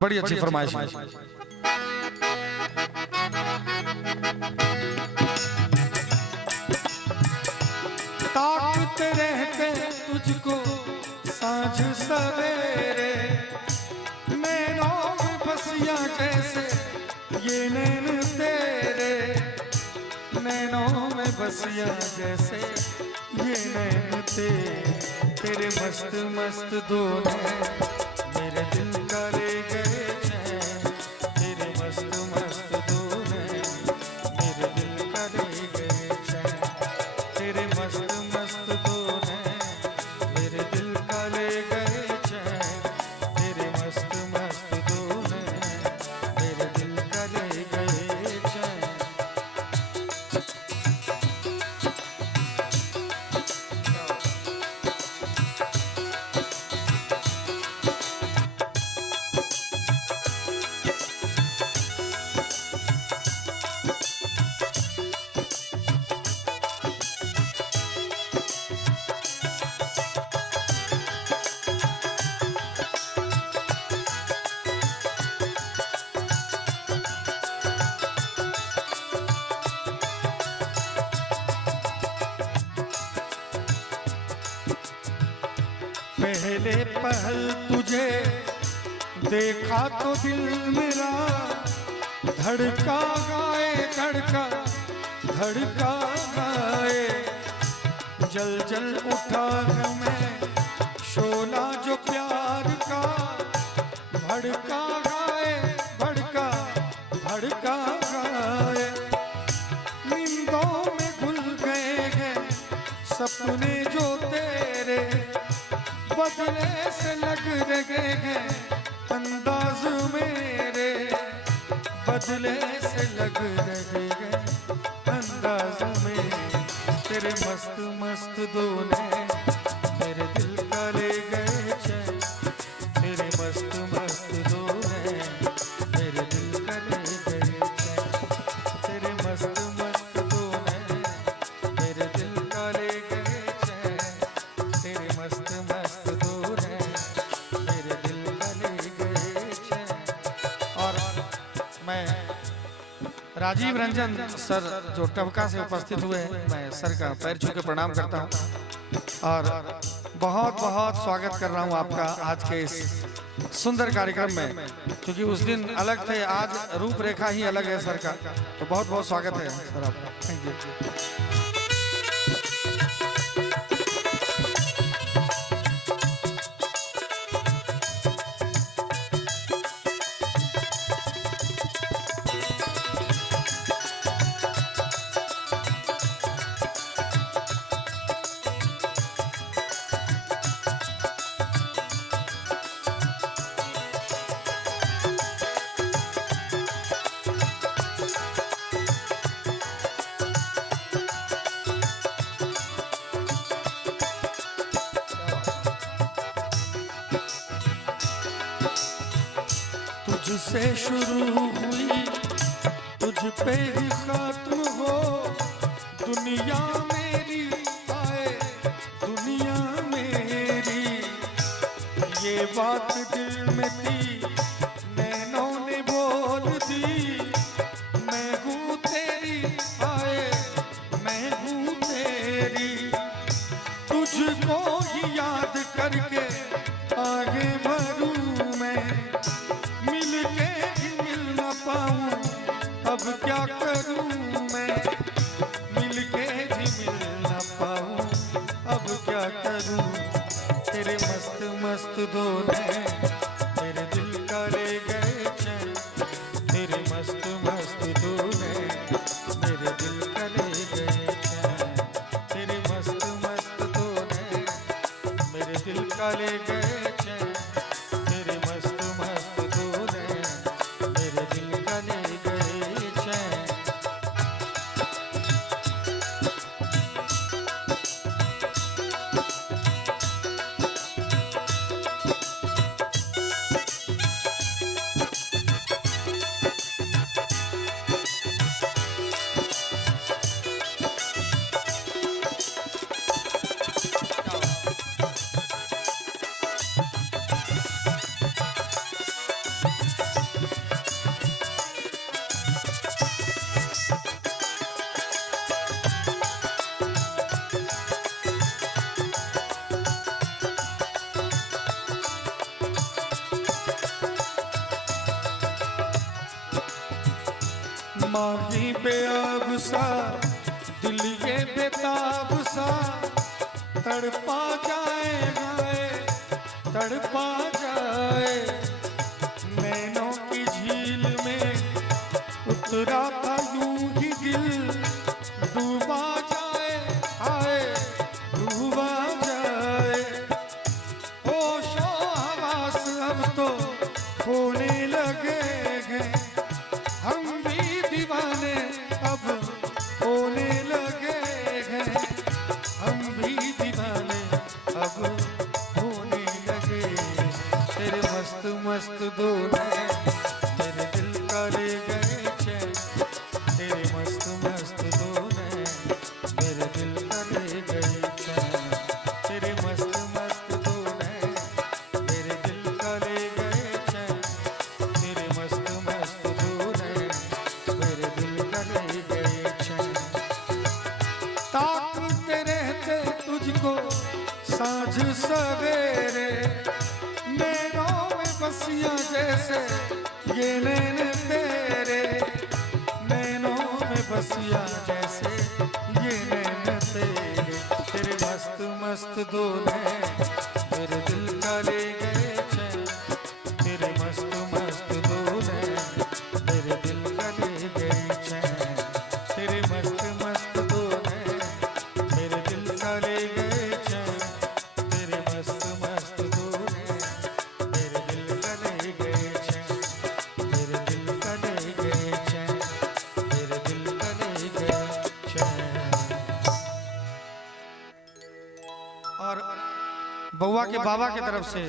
बड़ी अच्छी फरमाइश है। ताकते रहते तुझको सांझ सवेरे, नैनों में बसिया जैसे ये नैन तेरे, नैनों में बसिया जैसे ये नैन तेरे मस्त मस्त दो नैन मेरे दिल का ले गए चैन, तेरे मस्त मस्त दो नैन मेरे दिल का ले गए चैन, तेरे मस्त मस्त दो नैन मेरे दिल का ले गए चैन, तेरे मस्त मस्त दो नैन मेरे दिल का ले गए चैन। पहले पहल तुझे देखा तो दिल मेरा धड़का गाए, धड़का धड़का गाए, जल जल उठा मैं शोला जो प्यार का, भड़का गाए भड़का भड़का गाए, नींदों में घुल गए हैं सपने जो तेरे, बदले से लग रहे हैं अंदाज मेरे, बदले से लग रहे हैं अंदाज मेरे, तेरे मस्त मस्त दो नैन मेरे दिल का ले गए चैन, तेरे मस्त मस्त दो नैन मेरे दिल का ले गए चैन, तेरे मस्त मस्त दो नैन मेरे दिल का ले गए चैन, तेरे मस्त मस्त दो नैन मेरे दिल का ले गए चैन। और मैं राजीव रंजन सर जो टबका से उपस्थित हुए हैं, मैं सर का पैर छू के प्रणाम करता हूं और बहुत बहुत स्वागत कर रहा हूं आपका आज के इस सुंदर कार्यक्रम में, क्योंकि उस दिन अलग थे, आज रूपरेखा ही अलग है सर का, तो बहुत बहुत स्वागत है सर आपका। Thank you. तुझसे शुरू हुई तुझ पे ही खत्म हो, दुनिया मेरी आए दुनिया मेरी, ये बात दिल में थी नैनों ने बोल दी, मैं हूँ तेरी आए मैं हूँ तेरी, तुझको ही याद करके आगे बढ़ूं मैं, मिल के भी मिल न पाऊं अब क्या करूं मैं, मिल के भी मिल न पाऊं अब क्या करूं, तेरे मस्त मस्त दो नैन मेरे दिल का ले गए चैन, तेरे मस्त मस्त दो नैन मेरे दिल का ले गए चैन, तेरे मस्त मस्त दो नैन मेरे दिल का ले गए चैन, तेरे मस्त मस्त दो नैन मेरे दिल का ले गए चैन। माही बेअब सा दिल ये बेताब सा तड़पा जाए गाए तड़पा जाए। नैनों की झील में उतरा था यूं ही दिल डूबा जाए हाय डूबा जाए। होशो हवास अब तो खोने लगे हैं हम भी दीवाने अब होने लगे हैं हम भी दीवाने अब होने लगे। तेरे मस्त मस्त दो नैन मेरे दिल का ले गए चैन। तेरे मस्त मस्त दो नैन मेरे दिल का ले गए चैन। तेरे मस्त मस्त दो नैन मेरे दिल का ले गए चैन। तेरे मस्त मस्त दो नैन मेरे दिल का ले गए चैन। ताकते रहते तुझको साँझ सवेरे नैनों में बसिया जैसे ये नैन तेरे। नैनों में बसिया जैसे ये नैन तेरे। तेरे मस्त मस्त दो नैन मेरे दिल का ले गए चैन। तेरे मस्त मस्त दो नैन मेरे दिल का ले गए चैन। तेरे मस्त मस्त दो नैन मेरे दिल का ले गए चैन। तेरे मस्त मस्त दो नैन मेरे दिल का ले गए चैन। मेरे दिल का ले गए चैन। मेरे दिल का ले गए चैन। और बउआ के बाबा की तरफ से